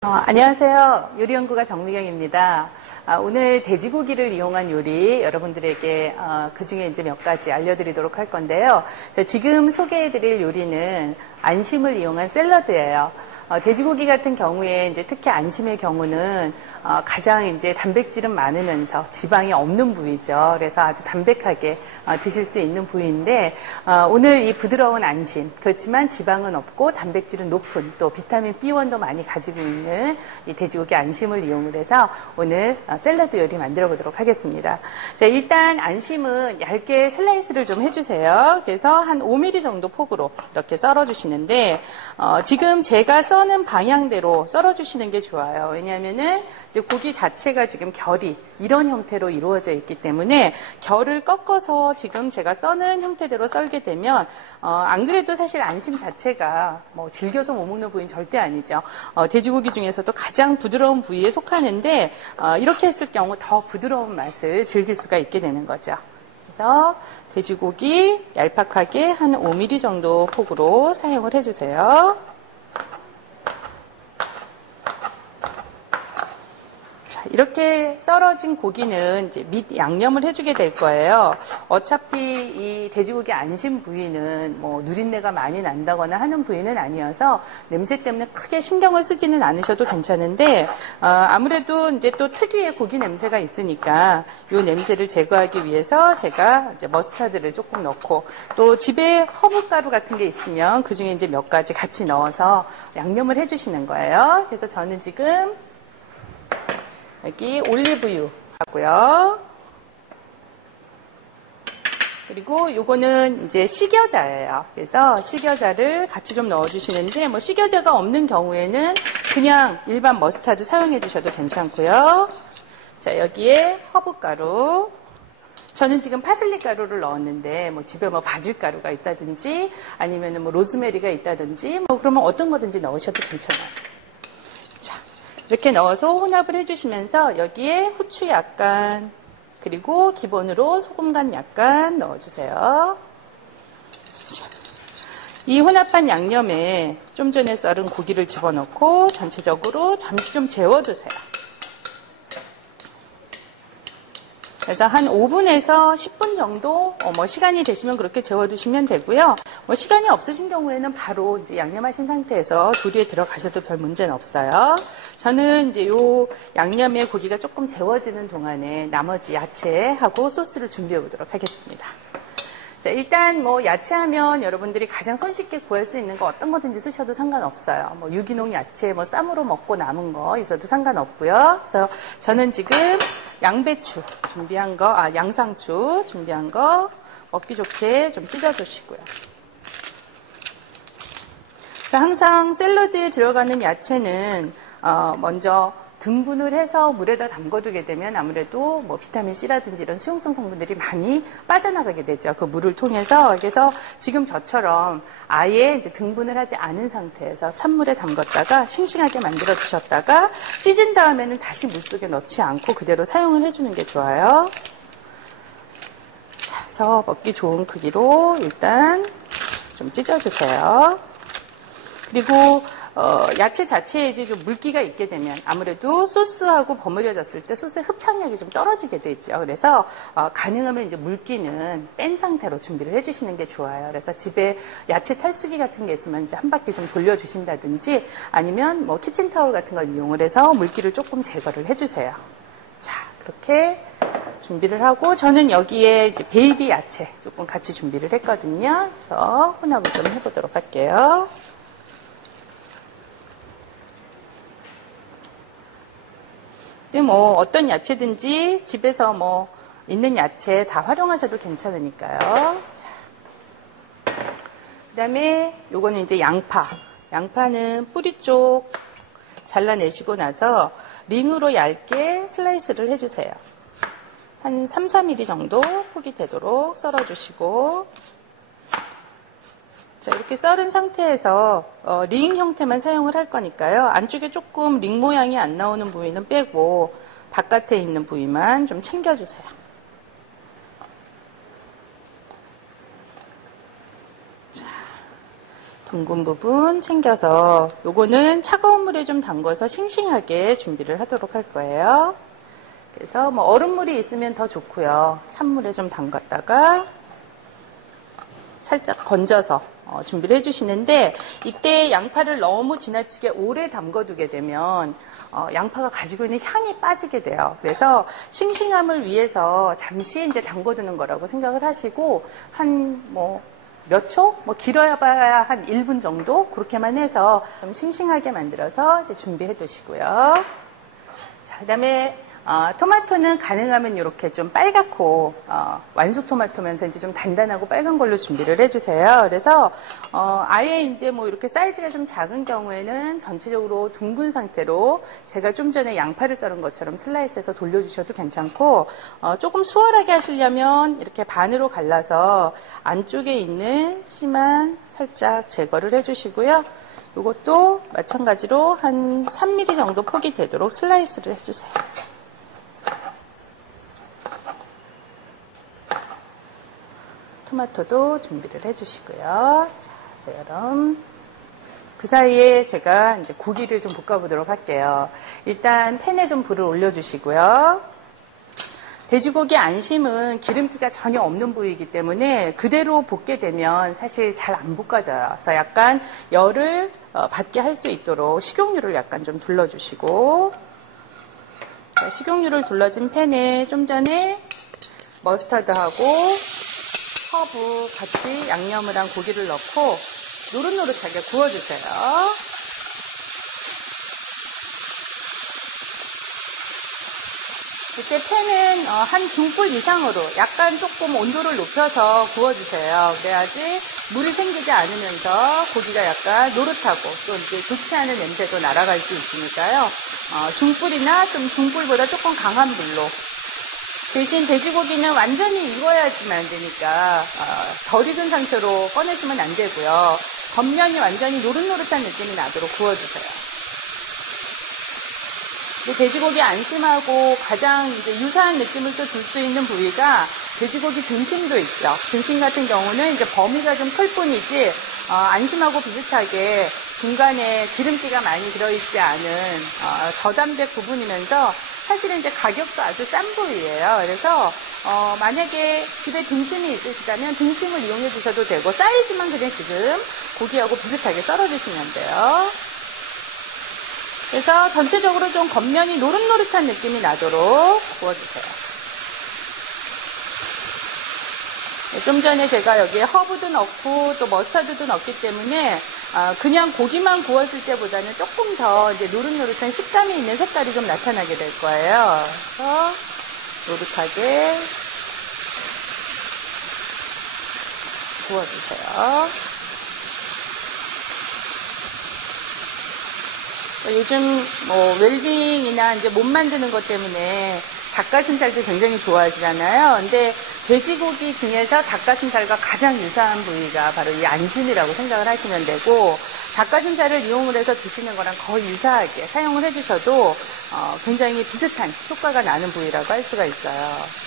안녕하세요. 요리연구가 정미경입니다. 오늘 돼지고기를 이용한 요리 여러분들에게 그 중에 이제 몇 가지 알려드리도록 할 건데요. 지금 소개해드릴 요리는 안심을 이용한 샐러드예요. 돼지고기 같은 경우에 이제 특히 안심의 경우는 가장 이제 단백질은 많으면서 지방이 없는 부위죠. 그래서 아주 담백하게 드실 수 있는 부위인데 오늘 이 부드러운 안심, 그렇지만 지방은 없고 단백질은 높은 또 비타민 B1도 많이 가지고 있는 이 돼지고기 안심을 이용을 해서 오늘 샐러드 요리 만들어 보도록 하겠습니다. 자, 일단 안심은 얇게 슬라이스를 좀 해주세요. 그래서 한 5mm 정도 폭으로 이렇게 썰어 주시는데 지금 제가 써는 방향대로 썰어 주시는 게 좋아요. 왜냐하면은 이제 고기 자체가 지금 결이 이런 형태로 이루어져 있기 때문에 결을 꺾어서 지금 제가 써는 형태대로 썰게 되면 안 그래도 사실 안심 자체가 뭐 질겨서 못 먹는 부위는 절대 아니죠. 돼지고기 중에서도 가장 부드러운 부위에 속하는데 이렇게 했을 경우 더 부드러운 맛을 즐길 수가 있게 되는 거죠. 그래서 돼지고기 얄팍하게 한 5mm 정도 폭으로 사용을 해주세요. 이렇게 썰어진 고기는 이제 밑 양념을 해주게 될 거예요. 어차피 이 돼지고기 안심 부위는 뭐 누린내가 많이 난다거나 하는 부위는 아니어서 냄새 때문에 크게 신경을 쓰지는 않으셔도 괜찮은데 아무래도 이제 또 특유의 고기 냄새가 있으니까 이 냄새를 제거하기 위해서 제가 이제 머스타드를 조금 넣고 또 집에 허브가루 같은 게 있으면 그 중에 이제 몇 가지 같이 넣어서 양념을 해주시는 거예요. 그래서 저는 지금 여기 올리브유 하고요. 그리고 요거는 이제 식여자예요. 그래서 식여자를 같이 좀 넣어주시는데 뭐 식여자가 없는 경우에는 그냥 일반 머스타드 사용해 주셔도 괜찮고요. 자, 여기에 허브가루. 저는 지금 파슬리 가루를 넣었는데 뭐 집에 뭐 바질가루가 있다든지 아니면 뭐 로즈메리가 있다든지 뭐 그러면 어떤 거든지 넣으셔도 괜찮아요. 이렇게 넣어서 혼합을 해주시면서 여기에 후추 약간 그리고 기본으로 소금 간 약간 넣어주세요. 이 혼합한 양념에 좀 전에 썰은 고기를 집어넣고 전체적으로 잠시 좀 재워두세요. 그래서 한 5분에서 10분 정도 뭐 시간이 되시면 그렇게 재워두시면 되고요. 뭐 시간이 없으신 경우에는 바로 이제 양념하신 상태에서 조리에 들어가셔도 별 문제는 없어요. 저는 이제 요 양념에 고기가 조금 재워지는 동안에 나머지 야채하고 소스를 준비해 보도록 하겠습니다. 자, 일단 뭐 야채하면 여러분들이 가장 손쉽게 구할 수 있는 거 어떤 거든지 쓰셔도 상관없어요. 뭐 유기농 야채, 뭐 쌈으로 먹고 남은 거 있어도 상관없고요. 그래서 저는 지금 양배추 준비한 거, 양상추 준비한 거 먹기 좋게 좀 찢어주시고요. 그래서 항상 샐러드에 들어가는 야채는 먼저 등분을 해서 물에다 담궈두게 되면 아무래도 뭐 비타민C라든지 이런 수용성 성분들이 많이 빠져나가게 되죠. 그 물을 통해서. 그래서 지금 저처럼 아예 이제 등분을 하지 않은 상태에서 찬물에 담갔다가 싱싱하게 만들어 주셨다가 찢은 다음에는 다시 물속에 넣지 않고 그대로 사용을 해주는 게 좋아요. 자, 그래서 먹기 좋은 크기로 일단 좀 찢어주세요. 그리고 야채 자체에 이제 좀 물기가 있게 되면 아무래도 소스하고 버무려졌을 때 소스의 흡착력이 좀 떨어지게 되죠. 그래서 가능하면 이제 물기는 뺀 상태로 준비를 해주시는 게 좋아요. 그래서 집에 야채 탈수기 같은 게 있으면 이제 한 바퀴 좀 돌려주신다든지 아니면 뭐 키친타올 같은 걸 이용을 해서 물기를 조금 제거를 해주세요. 자, 그렇게 준비를 하고 저는 여기에 이제 베이비 야채 조금 같이 준비를 했거든요. 그래서 혼합을 좀 해보도록 할게요. 근데 뭐 어떤 야채든지 집에서 뭐 있는 야채 다 활용하셔도 괜찮으니까요. 자, 그다음에 요거는 이제 양파. 양파는 뿌리 쪽 잘라내시고 나서 링으로 얇게 슬라이스를 해주세요. 한 3, 4mm 정도 폭이 되도록 썰어주시고 자, 이렇게 썰은 상태에서 링 형태만 사용을 할 거니까요. 안쪽에 조금 링 모양이 안 나오는 부위는 빼고 바깥에 있는 부위만 좀 챙겨주세요. 자, 둥근 부분 챙겨서 요거는 차가운 물에 좀 담궈서 싱싱하게 준비를 하도록 할 거예요. 그래서 뭐 얼음물이 있으면 더 좋고요. 찬물에 좀 담갔다가 살짝 건져서 준비를 해주시는데, 이때 양파를 너무 지나치게 오래 담궈두게 되면 양파가 가지고 있는 향이 빠지게 돼요. 그래서 싱싱함을 위해서 잠시 이제 담궈두는 거라고 생각을 하시고, 한 몇 초? 길어야 봐야 한 1분 정도? 그렇게만 해서 좀 싱싱하게 만들어서 이제 준비해 두시고요. 자, 그 다음에 토마토는 가능하면 이렇게 좀 빨갛고, 완숙 토마토면서 이제 좀 단단하고 빨간 걸로 준비를 해주세요. 그래서, 아예 이제 이렇게 사이즈가 좀 작은 경우에는 전체적으로 둥근 상태로 제가 좀 전에 양파를 썰은 것처럼 슬라이스해서 돌려주셔도 괜찮고, 조금 수월하게 하시려면 이렇게 반으로 갈라서 안쪽에 있는 씨만 살짝 제거를 해주시고요. 이것도 마찬가지로 한 3mm 정도 폭이 되도록 슬라이스를 해주세요. 토마토도 준비를 해주시고요. 자, 그럼 그 사이에 제가 이제 고기를 좀 볶아보도록 할게요. 일단 팬에 좀 불을 올려주시고요. 돼지고기 안심은 기름기가 전혀 없는 부위이기 때문에 그대로 볶게 되면 사실 잘 안 볶아져요. 그래서 약간 열을 받게 할 수 있도록 식용유를 약간 좀 둘러주시고, 자, 식용유를 둘러진 팬에 좀 전에 머스타드하고 허브 같이 양념을 한 고기를 넣고 노릇노릇하게 구워주세요. 이때 팬은 한 중불 이상으로 약간 조금 온도를 높여서 구워주세요. 그래야지 물이 생기지 않으면서 고기가 약간 노릇하고 또 이제 좋지 않은 냄새도 날아갈 수 있으니까요. 중불이나 좀 중불보다 조금 강한 불로. 대신 돼지고기는 완전히 익어야지만 안 되니까 덜 익은 상태로 꺼내시면 안 되고요. 겉면이 완전히 노릇노릇한 느낌이 나도록 구워주세요. 돼지고기 안심하고 가장 이제 유사한 느낌을 또 줄 수 있는 부위가 돼지고기 등심도 있죠. 등심 같은 경우는 이제 범위가 좀 클 뿐이지 안심하고 비슷하게 중간에 기름기가 많이 들어있지 않은 저단백 부분이면서 사실은 이제 가격도 아주 싼 부위예요. 그래서 만약에 집에 등심이 있으시다면 등심을 이용해 주셔도 되고, 사이즈만 그냥 지금 고기하고 비슷하게 썰어 주시면 돼요. 그래서 전체적으로 좀 겉면이 노릇노릇한 느낌이 나도록 구워주세요. 좀 전에 제가 여기에 허브도 넣고 또 머스타드도 넣기 때문에 그냥 고기만 구웠을 때보다는 조금 더 이제 노릇노릇한 식감이 있는 색깔이 좀 나타나게 될 거예요. 그래서 노릇하게 구워주세요. 요즘 웰빙이나 이제 몸 만드는 것 때문에 닭가슴살도 굉장히 좋아하시잖아요. 근데 돼지고기 중에서 닭가슴살과 가장 유사한 부위가 바로 이 안심이라고 생각을 하시면 되고, 닭가슴살을 이용을 해서 드시는 거랑 거의 유사하게 사용을 해주셔도 굉장히 비슷한 효과가 나는 부위라고 할 수가 있어요.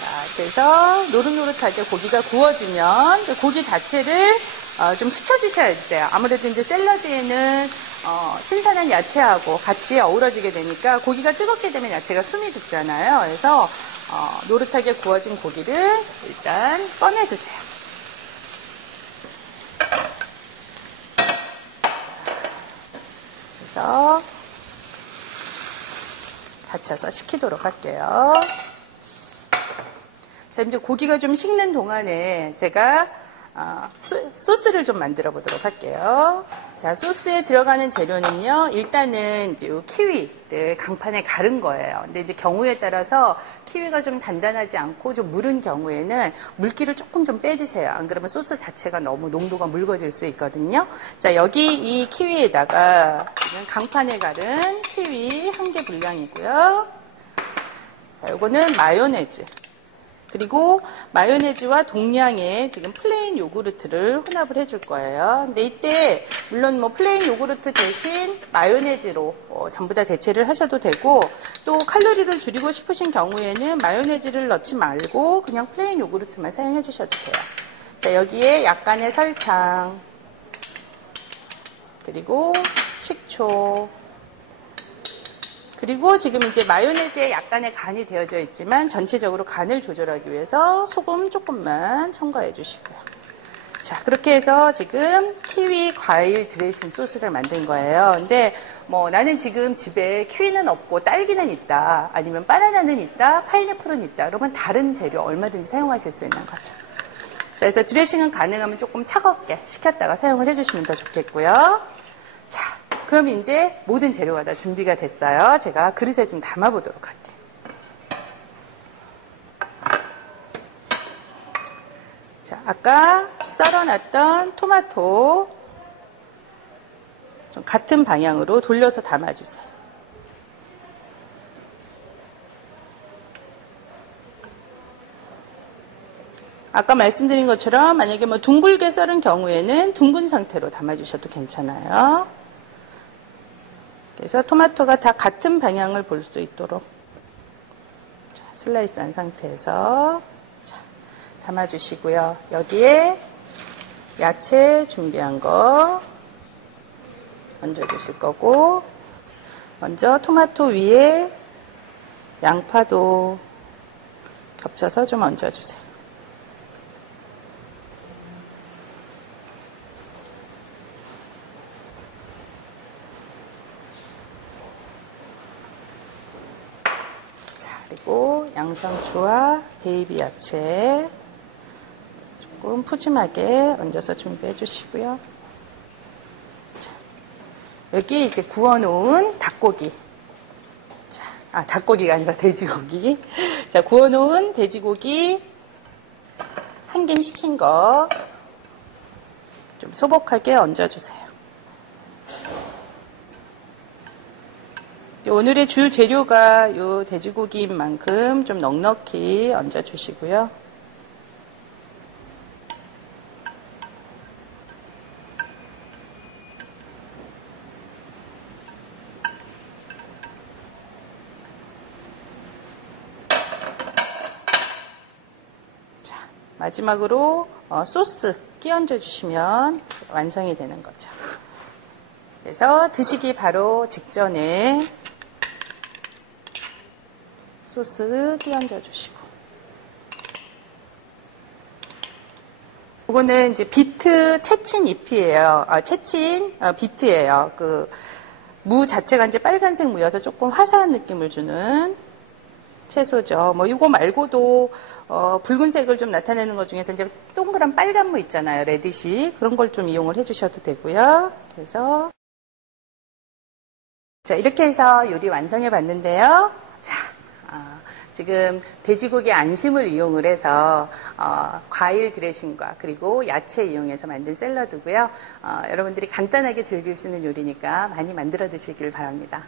자, 그래서 노릇노릇하게 고기가 구워지면 고기 자체를 좀 식혀주셔야 돼요. 아무래도 이제 샐러드에는 신선한 야채하고 같이 어우러지게 되니까 고기가 뜨겁게 되면 야채가 숨이 죽잖아요. 그래서 노릇하게 구워진 고기를 일단 꺼내주세요. 그래서 닫혀서 식히도록 할게요. 자, 이제 고기가 좀 식는 동안에 제가 소스를 좀 만들어 보도록 할게요. 자, 소스에 들어가는 재료는요, 일단은 이제 요 키위를 강판에 갈은 거예요. 근데 이제 경우에 따라서 키위가 좀 단단하지 않고 좀 무른 경우에는 물기를 조금 좀 빼주세요. 안 그러면 소스 자체가 너무 농도가 묽어질 수 있거든요. 자, 여기 이 키위에다가 지금 강판에 갈은 키위 1개 분량이고요. 자, 요거는 마요네즈. 그리고 마요네즈와 동량의 지금 플레인 요구르트를 혼합을 해줄 거예요. 근데 이때 물론 뭐 플레인 요구르트 대신 마요네즈로 전부 다 대체를 하셔도 되고, 또 칼로리를 줄이고 싶으신 경우에는 마요네즈를 넣지 말고 그냥 플레인 요구르트만 사용해 주셔도 돼요. 자, 여기에 약간의 설탕, 그리고 식초, 그리고 지금 이제 마요네즈에 약간의 간이 되어져 있지만 전체적으로 간을 조절하기 위해서 소금 조금만 첨가해 주시고요. 자, 그렇게 해서 지금 키위 과일 드레싱 소스를 만든 거예요. 근데 뭐 나는 지금 집에 키위는 없고 딸기는 있다, 아니면 바나나는 있다, 파인애플은 있다, 그러면 다른 재료 얼마든지 사용하실 수 있는 거죠. 자, 그래서 드레싱은 가능하면 조금 차갑게 식혔다가 사용을 해주시면 더 좋겠고요. 자, 그럼 이제 모든 재료가 다 준비가 됐어요. 제가 그릇에 좀 담아보도록 할게요. 자, 아까 썰어놨던 토마토 좀 같은 방향으로 돌려서 담아주세요. 아까 말씀드린 것처럼 만약에 뭐 둥글게 썰은 경우에는 둥근 상태로 담아주셔도 괜찮아요. 그래서 토마토가 다 같은 방향을 볼 수 있도록 자, 슬라이스한 상태에서 자, 담아주시고요. 여기에 야채 준비한 거 얹어주실 거고, 먼저 토마토 위에 양파도 겹쳐서 좀 얹어주세요. 그리고 양상추와 베이비 야채 조금 푸짐하게 얹어서 준비해 주시고요. 자, 여기 이제 구워놓은 닭고기. 자, 닭고기가 아니라 돼지고기. 자, 구워놓은 돼지고기 한 김 식힌 거 좀 소복하게 얹어주세요. 오늘의 주 재료가 요 돼지고기인 만큼 좀 넉넉히 얹어주시고요. 자, 마지막으로 소스 끼얹어 주시면 완성이 되는 거죠. 그래서 드시기 바로 직전에 소스 끼얹어 주시고, 이거는 이제 비트 채친 잎이에요. 채친 비트예요. 그 무 자체가 이제 빨간색 무여서 조금 화사한 느낌을 주는 채소죠. 뭐 이거 말고도 붉은색을 좀 나타내는 것 중에서 이제 동그란 빨간 무 있잖아요. 레디시, 그런 걸 좀 이용을 해주셔도 되고요. 그래서 자, 이렇게 해서 요리 완성해 봤는데요. 자, 지금 돼지고기 안심을 이용을 해서 과일 드레싱과 그리고 야채 이용해서 만든 샐러드고요. 여러분들이 간단하게 즐길 수 있는 요리니까 많이 만들어 드시길 바랍니다.